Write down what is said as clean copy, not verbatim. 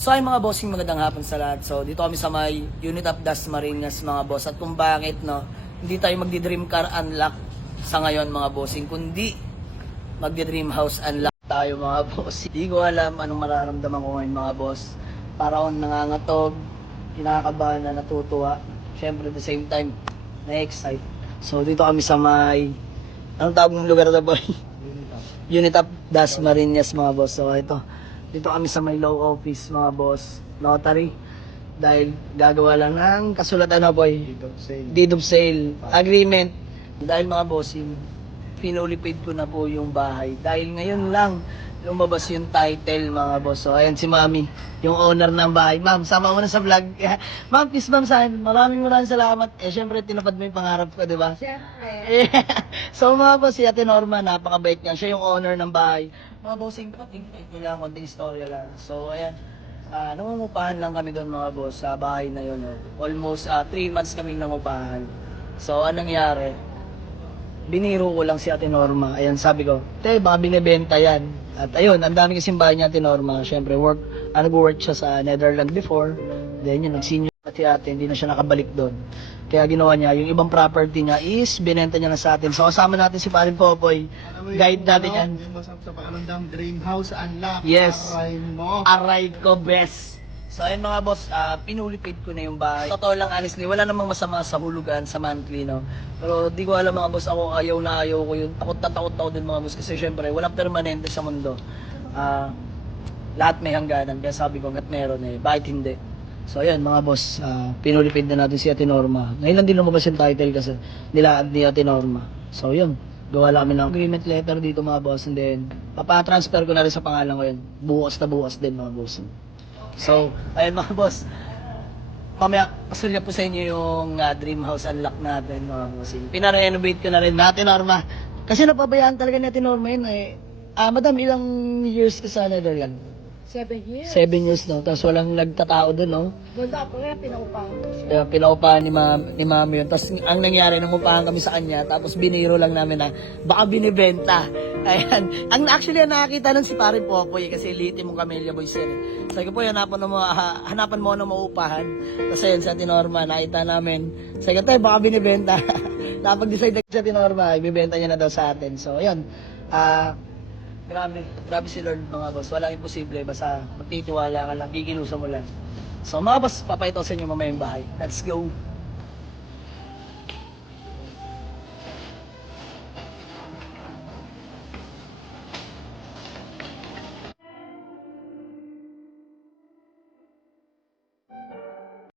So ay mga bossing, magandang hapon sa lahat. So dito kami sa may Unit of Dasmariñas mga boss. At kung bakit no, hindi tayo magdi-dream car unlock sa ngayon mga bossing, kundi magdi-dream house unlock tayo mga boss. Hindi ko alam anong mararamdaman ko ngayon mga boss. Para akong nangangatog, kinakabahan na natutuwa. Siyempre at the same time, na-excite. So dito kami sa may, anong tawag ng lugar na boy? Unit of Dasmariñas mga boss. So ito, dito kami sa may law office mga boss, notary. Dahil gagawa lang ng kasulatan na boy, deed of sale, agreement. Dahil mga boss, pinulipid ko na po yung bahay. Dahil ngayon lang lumabas yung title mga boss. So ayan si Mami, yung owner ng bahay. Ma'am, sama mo na sa vlog. Ma'am, please ma'am sa akin, maraming salamat. Syempre tinupad mo yung pangarap ko, di ba? Siyempre. So mga boss, si Ate Norma, napakabait niya. Siya yung owner ng bahay. Mga bossing, ko lang, konting istorya lang. So ayan, nangungupahan lang kami doon mga boss sa bahay na yun. Almost 3 months kami nangupahan. So anong nangyari? Biniro ko lang si Ate Norma. Ayan, sabi ko, te, baka binibenta yan. At ayun, ang dami kasing bahay niya Ate Norma. Siyempre, nag-work siya sa Netherlands before. Then yun, nag-senior si ate, hindi na siya nakabalik doon. Kaya ginawa niya, yung ibang property niya is binenta niya na sa atin. So kasama natin si Parin Popoy. Guide natin yan. Yung masarap sa pakiramdam, dream house unlock. Yes. Aray mo. Aray ko, best. So ayun mga boss, pinulipid ko na yung bahay. Totoo lang, honestly, wala namang masama sa hulugan sa monthly, no? Pero di ko alam mga boss, ako ayaw ko yun. Takot ako din mga boss kasi syempre, walang permanente sa mundo. Lahat may hangganan, kaya sabi ko, hanggat meron bakit hindi? So ayun mga boss, pinulipid na natin si Ate Norma. Ngayon lang din lumabas yung title kasi nila ni Ate Norma. So yun, gawa lang kami ng agreement letter dito mga boss, and then papa-transfer ko na rin sa pangalan ko yun. Bukas na bukas din mga boss. So, ayun mga boss, mamaya pasulya po sa inyo yung dream house unlock natin mga boss. Pina-renovate ko na rin natin Norma. Kasi napabayaan talaga natin Norma yun madam, ilang years ka sa Netherlands? 7 years. 7 years no, tapos walang nagtatao doon no. Doon ako kaya pinaupahan ko siya. Kaya pinaupahan ni mami yun. Tapos ang nangyari, nangupahan kami sa kanya, tapos biniro lang namin na baka binibenta. Ayan. Actually, nakakita nun si Pare Popoy kasi liti mong Camellia Boys yan. Sabi ko po, hanapan mo na maupahan. Tapos ayun, sa Tinorma, nakita namin. Sabi ko, tayo, baka binibenta. Napag-decide na sa Tinorma, ibibenta niya na daw sa atin. So, ayun. Grabe si Lord mga boss. Walang imposible, basta magtitiwala ka lang, kikilusan mo lang. So mga boss, papayito sa inyo mamaya yung bahay. Let's go!